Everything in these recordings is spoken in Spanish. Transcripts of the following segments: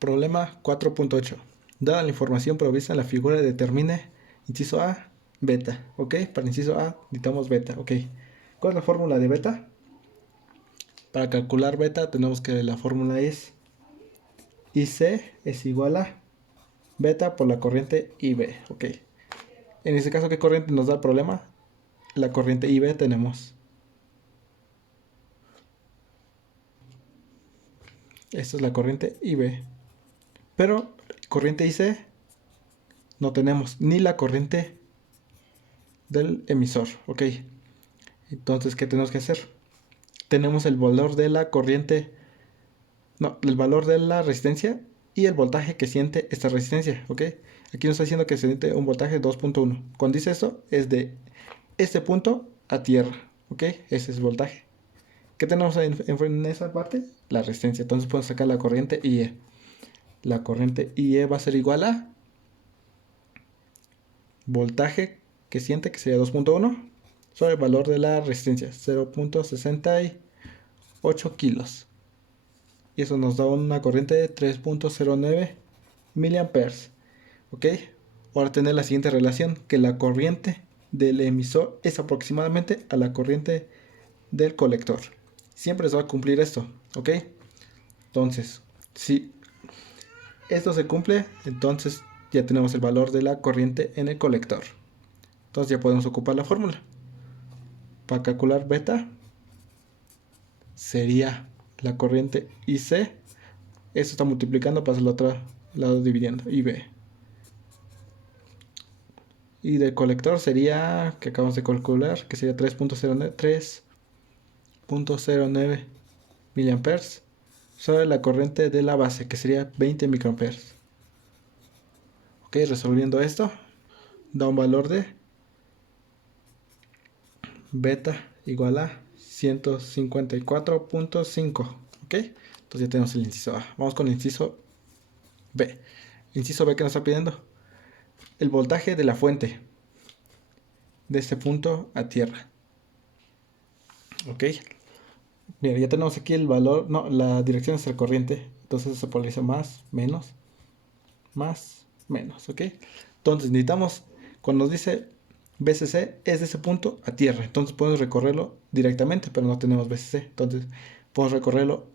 Problema 4.8. Dada la información provista en la figura, determine inciso A, beta. ¿Ok? Para inciso A necesitamos beta. ¿Ok? ¿Cuál es la fórmula de beta? Para calcular beta tenemos que la fórmula es IC es igual a beta por la corriente IB. ¿Ok? En este caso, ¿qué corriente nos da el problema? La corriente IB tenemos. Esta es la corriente IB. Pero corriente IC no tenemos, ni la corriente del emisor. ¿Ok? Entonces, ¿qué tenemos que hacer? Tenemos el valor de la corriente, no, el valor de la resistencia y el voltaje que siente esta resistencia. ¿Ok? Aquí nos está diciendo que se siente un voltaje 2.1. Cuando dice eso, es de este punto a tierra. ¿Ok? Ese es el voltaje. ¿Qué tenemos en esa parte? La resistencia. Entonces podemos sacar la corriente IE. La corriente IE va a ser igual a voltaje que siente, que sería 2.1, sobre el valor de la resistencia, 0.68 kilos. Y eso nos da una corriente de 3.09 miliamperes. ¿Ok? Ahora tener la siguiente relación, que la corriente del emisor es aproximadamente a la corriente del colector. Siempre se va a cumplir esto. ¿Ok? Entonces, si esto se cumple, entonces ya tenemos el valor de la corriente en el colector. Entonces ya podemos ocupar la fórmula. Para calcular beta sería la corriente IC. Esto está multiplicando, pasa al otro lado dividiendo. IB. Y del colector sería, que acabamos de calcular, que sería 3.09 miliamperes sobre la corriente de la base, que sería 20 microamperes. Ok, resolviendo esto, da un valor de beta igual a 154.5. Ok, entonces ya tenemos el inciso A. Vamos con el inciso B. Inciso B, que nos está pidiendo el voltaje de la fuente de este punto a tierra. Ok, mira, ya tenemos aquí el valor, no, la dirección es la corriente. Entonces se polariza más, menos, más, menos. Ok, entonces necesitamos, cuando nos dice BCC, es de ese punto a tierra. Entonces podemos recorrerlo directamente, pero no tenemos BCC. Entonces podemos recorrerlo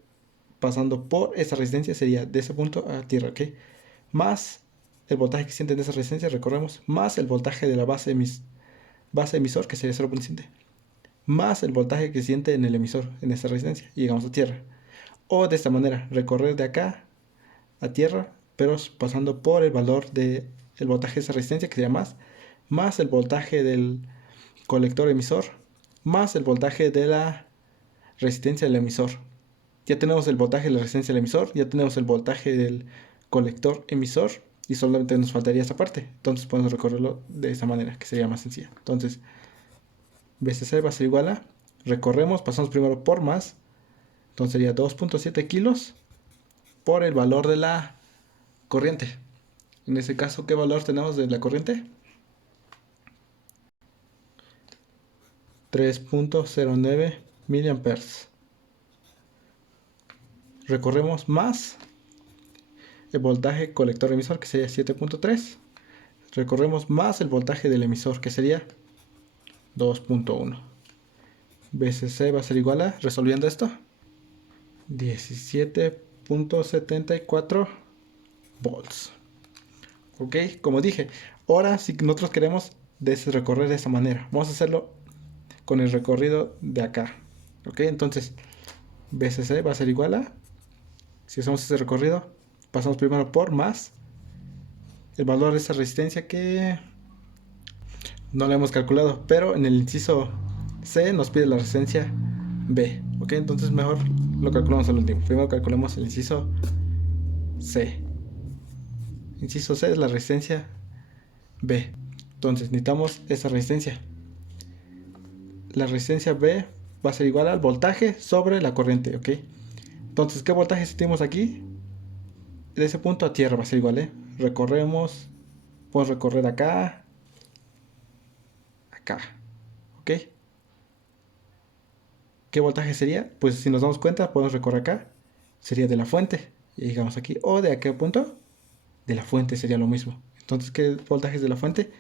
pasando por esa resistencia, sería de ese punto a tierra. Ok, más el voltaje que siente en esa resistencia, recorremos, más el voltaje de la base emisor, que sería 0.7, más el voltaje que siente en el emisor, en esta resistencia, y llegamos a tierra. O de esta manera, recorrer de acá a tierra, pero pasando por el valor del voltaje de esa resistencia, que sería más el voltaje del colector emisor, más el voltaje de la resistencia del emisor. Ya tenemos el voltaje de la resistencia del emisor, ya tenemos el voltaje del colector emisor, y solamente nos faltaría esta parte. Entonces podemos recorrerlo de esa manera, que sería más sencilla. Entonces, BCC va a ser igual a, recorremos, pasamos primero por más, entonces sería 2.7 kilos por el valor de la corriente. En este caso, ¿qué valor tenemos de la corriente? 3.09 miliamperes. Recorremos más el voltaje colector emisor, que sería 7.3. Recorremos más el voltaje del emisor, que sería 2.1. BCC va a ser igual a, resolviendo esto, 17.74 volts. Ok, como dije, ahora si nosotros queremos recorrer de esa manera, vamos a hacerlo con el recorrido de acá. Ok, entonces BCC va a ser igual a, si hacemos ese recorrido, pasamos primero por más el valor de esa resistencia, que no lo hemos calculado, pero en el inciso C nos pide la resistencia B. Ok, entonces mejor lo calculamos al último. Primero calculemos el inciso C. Inciso C es la resistencia B. Entonces necesitamos esa resistencia. La resistencia B va a ser igual al voltaje sobre la corriente. Ok, entonces, ¿qué voltaje sentimos aquí? De ese punto a tierra va a ser igual, ¿eh? Recorremos, podemos recorrer acá, acá. ¿Ok? ¿Qué voltaje sería? Pues si nos damos cuenta, podemos recorrer acá. Sería de la fuente. y llegamos aquí. O de a qué punto, de la fuente sería lo mismo. Entonces, ¿qué voltaje es de la fuente?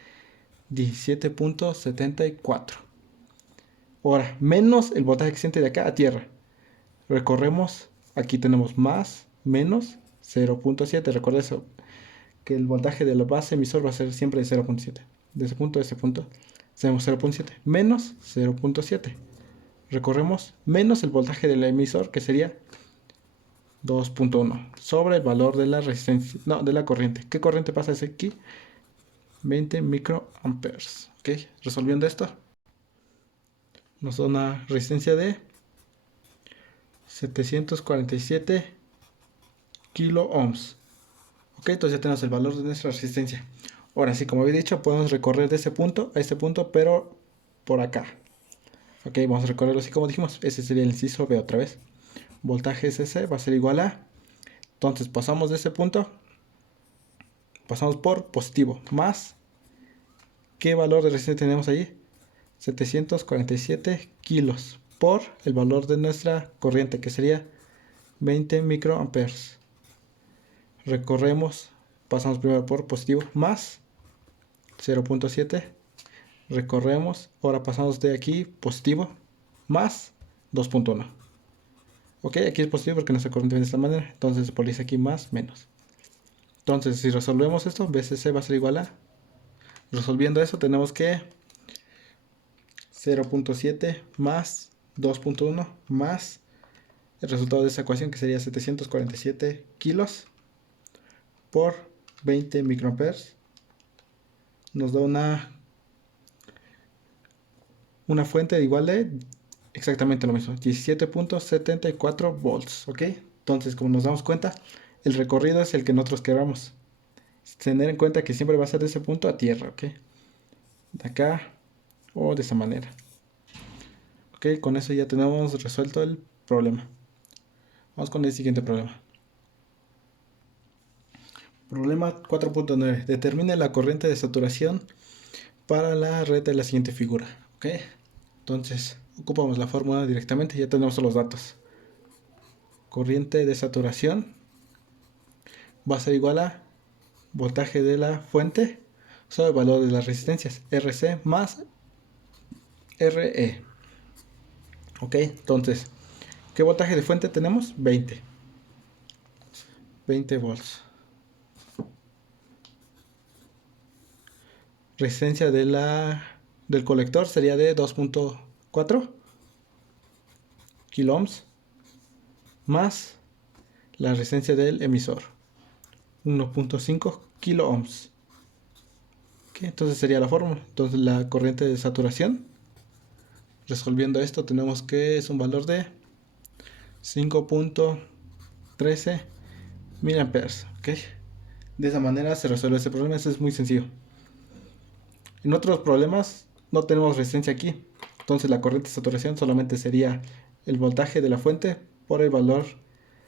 17.74. Ahora, menos el voltaje que siente de acá a tierra. Recorremos, aquí tenemos más, menos 0.7. Recuerda eso, que el voltaje de la base emisor va a ser siempre de 0.7. De ese punto a ese punto, tenemos 0.7 menos 0.7. Recorremos menos el voltaje del emisor, que sería 2.1 sobre el valor de la resistencia, no, de la corriente. ¿Qué corriente pasa aquí? 20 microamperes. Ok, resolviendo esto, nos da una resistencia de 747 kilo ohms. Ok, entonces ya tenemos el valor de nuestra resistencia. Ahora sí, como había dicho, podemos recorrer de ese punto a este punto, pero por acá. Ok, vamos a recorrerlo así como dijimos. Ese sería el inciso B otra vez. Voltaje SC va a ser igual a... Entonces pasamos de ese punto, pasamos por positivo, más... ¿Qué valor de resistencia tenemos allí? 747 kilos por el valor de nuestra corriente, que sería 20 microamperes. Recorremos, pasamos primero por positivo, más 0.7. Recorremos, ahora pasamos de aquí positivo, más 2.1. Ok, aquí es positivo porque nuestra corriente viene de esta manera, entonces se polariza aquí más, menos. Entonces, si resolvemos esto, BCC va a ser igual a... Resolviendo eso, tenemos que 0.7 más 2.1 más el resultado de esa ecuación, que sería 747 kilos por 20 microamperes. Nos da una fuente de igual de exactamente lo mismo, 17.74 volts. ¿Ok? Entonces, como nos damos cuenta, el recorrido es el que nosotros queramos. Tener en cuenta que siempre va a ser de ese punto a tierra. ¿Ok? De acá o de esa manera. Ok, con eso ya tenemos resuelto el problema. Vamos con el siguiente problema. Problema 4.9. Determine la corriente de saturación para la red de la siguiente figura. Ok, entonces ocupamos la fórmula directamente, ya tenemos los datos. Corriente de saturación va a ser igual a voltaje de la fuente sobre el valor de las resistencias, RC más RE. Ok, entonces, ¿qué voltaje de fuente tenemos? 20 volts. Resistencia del colector sería de 2.4 kilo ohms más la resistencia del emisor, 1.5 kilo ohms. Okay, entonces sería la fórmula. Entonces la corriente de saturación, resolviendo esto, tenemos que es un valor de 5.13 miliamperes. Okay. De esa manera se resuelve este problema. Este es muy sencillo. En otros problemas no tenemos resistencia aquí, entonces la corriente de saturación solamente sería el voltaje de la fuente por el valor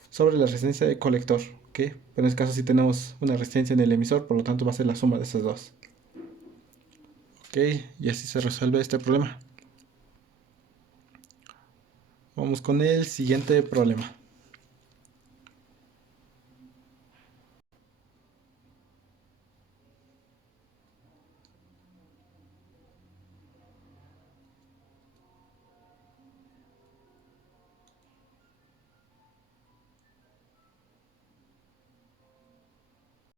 sobre la resistencia del colector. ¿Okay? Pero en este caso sí tenemos una resistencia en el emisor, por lo tanto va a ser la suma de esas dos. Ok, y así se resuelve este problema. Vamos con el siguiente problema.